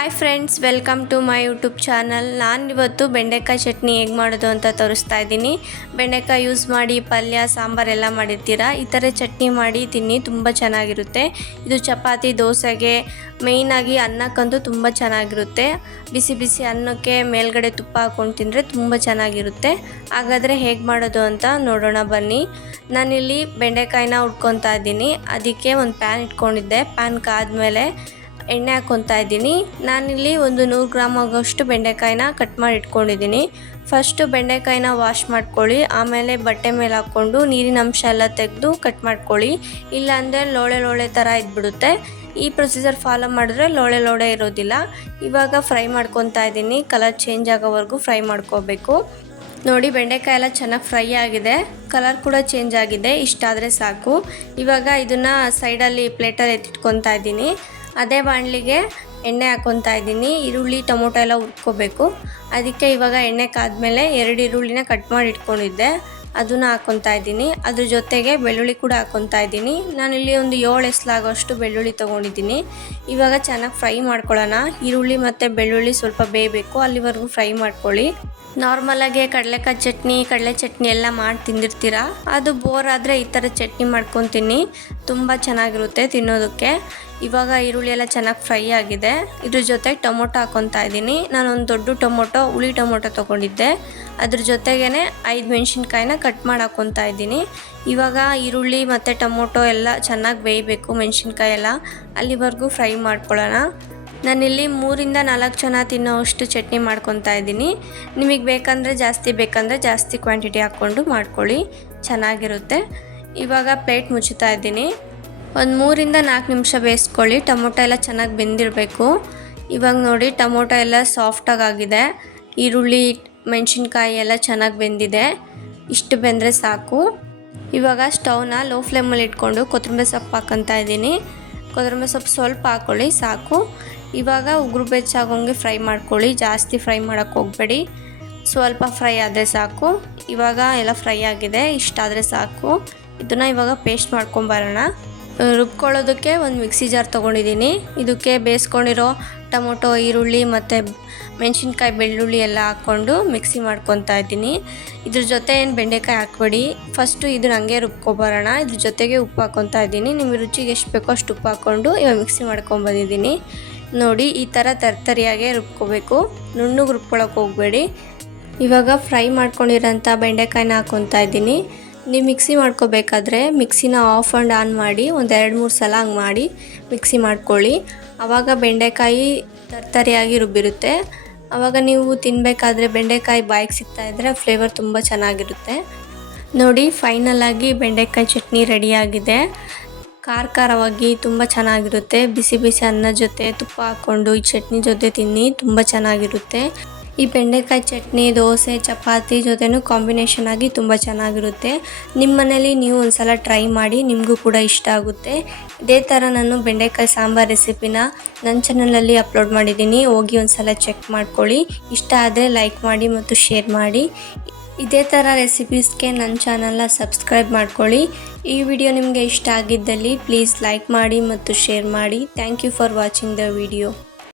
Hi friends, welcome to my YouTube channel. ನಾನು ಇವತ್ತು ಬೆಂಡೆಕಾಯಿ ಚಟ್ನಿ ಹೇಗೆ ಮಾಡೋದು ಅಂತ ತೋರಿಸ್ತಾ ಇದ್ದೀನಿ. ಬೆಂಡೆಕಾಯಿ ಯೂಸ್ ಮಾಡಿ ಪಲ್ಯ ಸಾಂಬಾರೆಲ್ಲ ಮಾಡಿರ್ತೀರಾ, ಈ ಥರ ಚಟ್ನಿ ಮಾಡಿ ತಿನ್ನಿ, ತುಂಬ ಚೆನ್ನಾಗಿರುತ್ತೆ. ಇದು ಚಪಾತಿ ದೋಸೆಗೆ ಮೇಯ್ನಾಗಿ ಅನ್ನಕ್ಕಂತೂ ತುಂಬ ಚೆನ್ನಾಗಿರುತ್ತೆ. ಬಿಸಿ ಬಿಸಿ ಅನ್ನಕ್ಕೆ ಮೇಲ್ಗಡೆ ತುಪ್ಪ ಹಾಕ್ಕೊಂಡು ತಿಂದರೆ ತುಂಬ ಚೆನ್ನಾಗಿರುತ್ತೆ. ಹಾಗಾದರೆ ಹೇಗೆ ಮಾಡೋದು ಅಂತ ನೋಡೋಣ ಬನ್ನಿ. ನಾನಿಲ್ಲಿ ಬೆಂಡೆಕಾಯಿನ ಹುಡ್ಕೊತಾ ಇದ್ದೀನಿ. ಅದಕ್ಕೆ ಒಂದು ಪ್ಯಾನ್ ಇಟ್ಕೊಂಡಿದ್ದೆ. ಪ್ಯಾನ್ ಕಾದ್ಮೇಲೆ ಎಣ್ಣೆ ಹಾಕ್ಕೊತಾ ಇದ್ದೀನಿ. ನಾನಿಲ್ಲಿ ಒಂದು 100 ಗ್ರಾಮ್ ಆಗೋಷ್ಟು ಬೆಂಡೆಕಾಯಿನ ಕಟ್ ಮಾಡಿ ಇಟ್ಕೊಂಡಿದ್ದೀನಿ. ಫಸ್ಟು ಬೆಂಡೆಕಾಯಿನ ವಾಶ್ ಮಾಡ್ಕೊಳ್ಳಿ, ಆಮೇಲೆ ಬಟ್ಟೆ ಮೇಲೆ ಹಾಕ್ಕೊಂಡು ನೀರಿನ ಅಂಶ ಎಲ್ಲ ತೆಗೆದು ಕಟ್ ಮಾಡ್ಕೊಳ್ಳಿ. ಇಲ್ಲಾಂದರೆ ಲೋಳೆ ಥರ ಇದ್ಬಿಡುತ್ತೆ. ಈ ಪ್ರೊಸೀಜರ್ ಫಾಲೋ ಮಾಡಿದ್ರೆ ಲೋಳೆ ಇರೋದಿಲ್ಲ. ಇವಾಗ ಫ್ರೈ ಮಾಡ್ಕೊತಾ ಇದ್ದೀನಿ. ಕಲರ್ ಚೇಂಜ್ ಆಗೋವರೆಗೂ ಫ್ರೈ ಮಾಡ್ಕೋಬೇಕು. ನೋಡಿ, ಬೆಂಡೆಕಾಯಿ ಎಲ್ಲ ಚೆನ್ನಾಗಿ ಫ್ರೈ ಆಗಿದೆ, ಕಲರ್ ಕೂಡ ಚೇಂಜ್ ಆಗಿದೆ. ಇಷ್ಟಾದರೆ ಸಾಕು. ಇವಾಗ ಇದನ್ನು ಸೈಡಲ್ಲಿ ಪ್ಲೇಟಲ್ಲಿ ಎತ್ತಿಟ್ಕೊತಾ ಇದ್ದೀನಿ. ಅದೇ ಬಾಣಲಿಗೆ ಎಣ್ಣೆ ಹಾಕ್ಕೊತಾ ಇದ್ದೀನಿ. ಈರುಳ್ಳಿ ಟೊಮೊಟೊ ಎಲ್ಲ ಹುರ್ಕೋಬೇಕು. ಅದಕ್ಕೆ ಇವಾಗ ಎಣ್ಣೆ ಕಾದ್ಮೇಲೆ 2 ಈರುಳ್ಳಿನ ಕಟ್ ಮಾಡಿ ಇಟ್ಕೊಂಡಿದ್ದೆ, ಅದನ್ನು ಹಾಕ್ಕೊತಾ ಇದ್ದೀನಿ. ಅದ್ರ ಜೊತೆಗೆ ಬೆಳ್ಳುಳ್ಳಿ ಕೂಡ ಹಾಕ್ಕೊತಾ ಇದ್ದೀನಿ. ನಾನಿಲ್ಲಿ ಒಂದು 7 ಎಸ್ಲಾಗೋಷ್ಟು ಬೆಳ್ಳುಳ್ಳಿ ತೊಗೊಂಡಿದ್ದೀನಿ. ಇವಾಗ ಚೆನ್ನಾಗಿ ಫ್ರೈ ಮಾಡ್ಕೊಳ್ಳೋಣ. ಈರುಳ್ಳಿ ಮತ್ತು ಬೆಳ್ಳುಳ್ಳಿ ಸ್ವಲ್ಪ ಬೇಯಬೇಕು, ಅಲ್ಲಿವರೆಗೂ ಫ್ರೈ ಮಾಡ್ಕೊಳ್ಳಿ. ನಾರ್ಮಲಾಗಿ ಕಡಲೆ ಚಟ್ನಿ ಎಲ್ಲ ಮಾಡಿ ತಿಂದಿರ್ತೀರ, ಅದು ಬೋರ್ ಆದರೆ ಈ ಥರ ಚಟ್ನಿ ಮಾಡ್ಕೊತೀನಿ, ತುಂಬ ಚೆನ್ನಾಗಿರುತ್ತೆ ತಿನ್ನೋದಕ್ಕೆ. ಇವಾಗ ಈರುಳ್ಳಿ ಎಲ್ಲ ಚೆನ್ನಾಗಿ ಫ್ರೈ ಆಗಿದೆ. ಇದ್ರ ಜೊತೆ ಟೊಮೊಟೊ ಹಾಕ್ಕೊತಾ ಇದ್ದೀನಿ. ನಾನೊಂದು ದೊಡ್ಡ ಹುಳಿ ಟೊಮೊಟೊ ತೊಗೊಂಡಿದ್ದೆ. ಅದ್ರ ಜೊತೆಗೇ 5 ಮೆಣಸಿನ್ಕಾಯಿನ ಕಟ್ ಮಾಡಿ ಹಾಕ್ಕೊತಾ ಇದ್ದೀನಿ. ಇವಾಗ ಈರುಳ್ಳಿ ಮತ್ತು ಟೊಮೊಟೊ ಎಲ್ಲ ಚೆನ್ನಾಗಿ ಬೇಯಬೇಕು, ಮೆಣಸಿನ್ಕಾಯಿ ಎಲ್ಲ, ಅಲ್ಲಿವರೆಗೂ ಫ್ರೈ ಮಾಡ್ಕೊಳ್ಳೋಣ. ನಾನಿಲ್ಲಿ 3 ರಿಂದ 4 ಜನ ತಿನ್ನೋವಷ್ಟು ಚಟ್ನಿ ಮಾಡ್ಕೊತಾ ಇದ್ದೀನಿ. ನಿಮಗೆ ಬೇಕಂದರೆ ಜಾಸ್ತಿ ಕ್ವಾಂಟಿಟಿ ಹಾಕ್ಕೊಂಡು ಮಾಡ್ಕೊಳ್ಳಿ, ಚೆನ್ನಾಗಿರುತ್ತೆ. ಇವಾಗ ಪ್ಲೇಟ್ ಮುಚ್ಚುತ್ತಾ ಇದ್ದೀನಿ. ಒಂದು 3 ರಿಂದ 4 ನಿಮಿಷ ಬೇಯಿಸ್ಕೊಳ್ಳಿ. ಟೊಮೊಟೊ ಎಲ್ಲ ಚೆನ್ನಾಗಿ ಬೆಂದಿರಬೇಕು. ಇವಾಗ ನೋಡಿ, ಟೊಮೊಟೊ ಎಲ್ಲ ಸಾಫ್ಟಾಗಿ ಆಗಿದೆ. ಈರುಳ್ಳಿ ಮೆಣಸಿನ್ಕಾಯಿ ಎಲ್ಲ ಚೆನ್ನಾಗಿ ಬೆಂದಿದೆ. ಇಷ್ಟು ಬೆಂದರೆ ಸಾಕು. ಇವಾಗ ಸ್ಟವ್ನ ಲೋ ಫ್ಲೇಮಲ್ಲಿ ಇಟ್ಕೊಂಡು ಕೊತ್ತಂಬರಿ ಸೊಪ್ಪು ಹಾಕ್ಕೊತಾ ಇದ್ದೀನಿ. ಕೊತ್ತಂಬರಿ ಸೊಪ್ಪು ಸ್ವಲ್ಪ ಹಾಕ್ಕೊಳ್ಳಿ, ಸಾಕು. ಇವಾಗ ಉಗುರು ಬೆಚ್ಚಾಗೋಂಗೆ ಫ್ರೈ ಮಾಡ್ಕೊಳ್ಳಿ, ಜಾಸ್ತಿ ಫ್ರೈ ಮಾಡೋಕ್ಕೆ ಹೋಗಬೇಡಿ, ಸ್ವಲ್ಪ ಫ್ರೈ ಆದರೆ ಸಾಕು. ಇವಾಗ ಎಲ್ಲ ಫ್ರೈ ಆಗಿದೆ, ಇಷ್ಟಾದರೆ ಸಾಕು. ಇದನ್ನು ಇವಾಗ ಪೇಸ್ಟ್ ಮಾಡ್ಕೊಂಬರೋಣ. ರುಬ್ಕೊಳ್ಳೋದಕ್ಕೆ ಒಂದು ಮಿಕ್ಸಿ ಜಾರ್ ತೊಗೊಂಡಿದ್ದೀನಿ. ಇದಕ್ಕೆ ಬೇಯಿಸ್ಕೊಂಡಿರೋ ಟೊಮೊಟೊ, ಈರುಳ್ಳಿ ಮತ್ತು ಮೆಣಸಿನ್ಕಾಯಿ, ಬೆಳ್ಳುಳ್ಳಿ ಎಲ್ಲ ಹಾಕ್ಕೊಂಡು ಮಿಕ್ಸಿ ಮಾಡ್ಕೊತಾ ಇದ್ದೀನಿ. ಇದ್ರ ಜೊತೆ ಏನು ಬೆಂಡೆಕಾಯಿ ಹಾಕ್ಬೇಡಿ, ಫಸ್ಟು ಇದನ್ನ ಹಂಗೆ ರುಬ್ಕೊಬರೋಣ. ಇದ್ರ ಜೊತೆಗೆ ಉಪ್ಪು ಹಾಕ್ಕೊತಾ ಇದ್ದೀನಿ. ನಿಮಗೆ ರುಚಿಗೆ ಎಷ್ಟು ಬೇಕೋ ಅಷ್ಟು ಉಪ್ಪು ಹಾಕ್ಕೊಂಡು ಇವಾಗ ಮಿಕ್ಸಿ ಮಾಡ್ಕೊಂಬಂದಿದ್ದೀನಿ. ನೋಡಿ, ಈ ಥರ ತರ್ತರಿಯಾಗೆ ರುಬ್ಕೋಬೇಕು, ನುಣ್ಣಗೆ ರುಬ್ಕೊಳ್ಳೋಕೆ ಹೋಗಬೇಡಿ. ಇವಾಗ ಫ್ರೈ ಮಾಡ್ಕೊಂಡಿರೋಂಥ ಬೆಂಡೆಕಾಯಿನ ಹಾಕ್ಕೊತಾ ಇದ್ದೀನಿ. ನೀವು ಮಿಕ್ಸಿ ಮಾಡ್ಕೋಬೇಕಾದ್ರೆ ಮಿಕ್ಸಿನ ಆಫ್ ಆ್ಯಂಡ್ ಆನ್ ಮಾಡಿ ಒಂದು 2-3 ಸಲ ಹಂಗೆ ಮಾಡಿ ಮಿಕ್ಸಿ ಮಾಡ್ಕೊಳ್ಳಿ. ಆವಾಗ ಬೆಂಡೆಕಾಯಿ ತರ್ತರಿಯಾಗಿ ರುಬ್ಬಿರುತ್ತೆ. ಆವಾಗ ನೀವು ತಿನ್ನಬೇಕಾದ್ರೆ ಬೆಂಡೆಕಾಯಿ ಬಾಯಿಗೆ ಸಿಗ್ತಾಯಿದ್ರೆ ಫ್ಲೇವರ್ ತುಂಬ ಚೆನ್ನಾಗಿರುತ್ತೆ. ನೋಡಿ, ಫೈನಲಾಗಿ ಬೆಂಡೆಕಾಯಿ ಚಟ್ನಿ ರೆಡಿಯಾಗಿದೆ. ಖಾರವಾಗಿ ತುಂಬ ಚೆನ್ನಾಗಿರುತ್ತೆ. ಬಿಸಿ ಬಿಸಿ ಅನ್ನದ ಜೊತೆ ತುಪ್ಪ ಹಾಕ್ಕೊಂಡು ಈ ಚಟ್ನಿ ಜೊತೆ ತಿನ್ನಿ, ತುಂಬ ಚೆನ್ನಾಗಿರುತ್ತೆ. ಈ ಬೆಂಡೆಕಾಯಿ ಚಟ್ನಿ ದೋಸೆ ಚಪಾತಿ ಜೊತೆನೂ ಕಾಂಬಿನೇಷನ್ ಆಗಿ ತುಂಬ ಚೆನ್ನಾಗಿರುತ್ತೆ. ನಿಮ್ಮ ಮನೇಲಿ ನೀವು ಒಂದು ಸಲ ಟ್ರೈ ಮಾಡಿ, ನಿಮಗೂ ಕೂಡ ಇಷ್ಟ ಆಗುತ್ತೆ. ಇದೇ ಥರ ನಾನು ಬೆಂಡೆಕಾಯಿ ಸಾಂಬಾರು ರೆಸಿಪಿನ ನನ್ನ ಚಾನಲಲ್ಲಿ ಅಪ್ಲೋಡ್ ಮಾಡಿದ್ದೀನಿ, ಹೋಗಿ ಒಂದು ಸಲ ಚೆಕ್ ಮಾಡ್ಕೊಳ್ಳಿ. ಇಷ್ಟ ಆದರೆ ಲೈಕ್ ಮಾಡಿ ಮತ್ತು ಶೇರ್ ಮಾಡಿ. ಇದೇ ಥರ ರೆಸಿಪೀಸ್ಗೆ ನನ್ನ ಚಾನಲ್ನ ಸಬ್ಸ್ಕ್ರೈಬ್ ಮಾಡ್ಕೊಳ್ಳಿ. ಈ ವಿಡಿಯೋ ನಿಮಗೆ ಇಷ್ಟ ಆಗಿದ್ದಲ್ಲಿ ಪ್ಲೀಸ್ ಲೈಕ್ ಮಾಡಿ ಮತ್ತು ಶೇರ್ ಮಾಡಿ. Thank you for watching the video.